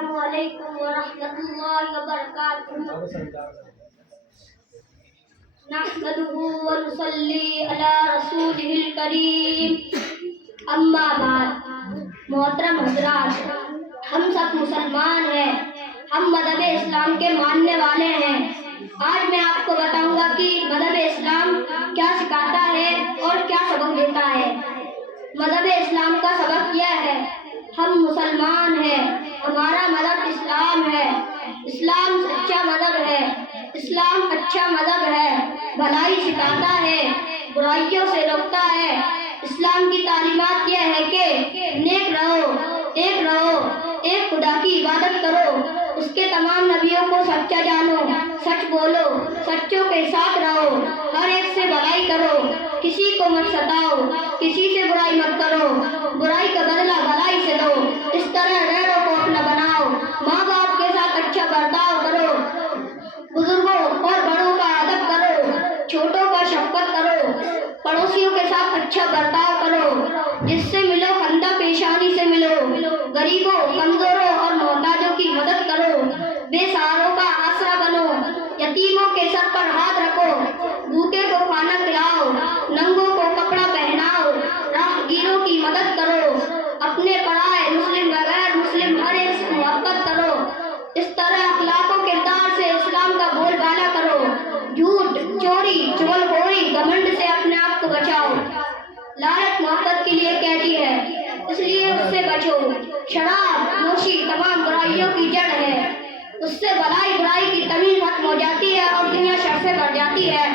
السلام علیکم ورحمۃ اللہ وبرکاتہ۔ نحمده ونصلی علی رسولہ الکریم، اما بعد۔ محترم حضرات، ہم سب مسلمان ہیں، ہم مذہب اسلام کے ماننے والے ہیں۔ آج میں آپ کو بتاؤں گا کہ مذہب اسلام کیا سکھاتا ہے اور کیا سبق دیتا ہے۔ مذہب اسلام کا سبق یہ ہے، ہم مسلمان ہیں، ہمارا مذہب اسلام ہے، اسلام سچا مذہب ہے، اسلام اچھا مذہب ہے، بھلائی سکھاتا ہے، برائیوں سے روکتا ہے۔ اسلام کی تعلیمات یہ ہے کہ نیک رہو، ایک خدا کی عبادت کرو، اس کے تمام نبیوں کو سچا جانو، سچ بولو، سچوں کے ساتھ رہو، ہر ایک سے بھلائی کرو، کسی کو مت ستاؤ، کسی سے برائی مت کرو، برائی کا بدلہ بھلائی سے دو، اس طرح غیروں کو اپنا بناؤ، ماں باپ کے ساتھ اچھا برتاؤ کرو، بزرگوں اور بڑوں کا ادب کرو، چھوٹوں کا شفقت کرو، پڑوسیوں کے ساتھ اچھا برتاؤ کرو، جس سے ملو خندہ پیشانی سے ملو، غریبوں، کمزوروں اور محتاجوں کی مدد کرو، بے سہاروں کا آسرا بنو، یتیموں کے سر پر ہاتھ رکھو، بھوکے کو کھانا کھلاؤ، ننگوں کو کپڑا پہناؤ، راہگیروں کی مدد کرو، اپنے پرائے مسلم بغیر مسلم ہر ایک سے محبت کرو، اس طرح اخلاق و کردار سے اسلام کا بول بالا کرو، جھوٹ، چوری، چغل خوری، گھمنڈ سے اپنے آپ کو بچاؤ۔ لالچ محبت کے لیے قیدی ہے، اس لیے اس سے بچو۔ شراب نوشی تمام برائیوں کی جڑ ہے، اس سے برائی کی تمیز ختم ہو جاتی ہے اور دنیا شر سے بھر جاتی ہے۔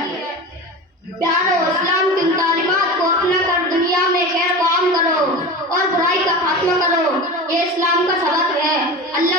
پیارو، اسلام کی تعلیمات کو اپنا کر دنیا میں خیر کو عام کرو اور برائی کا خاتمہ کرو، یہ اسلام کا سبق ہے۔ اللہ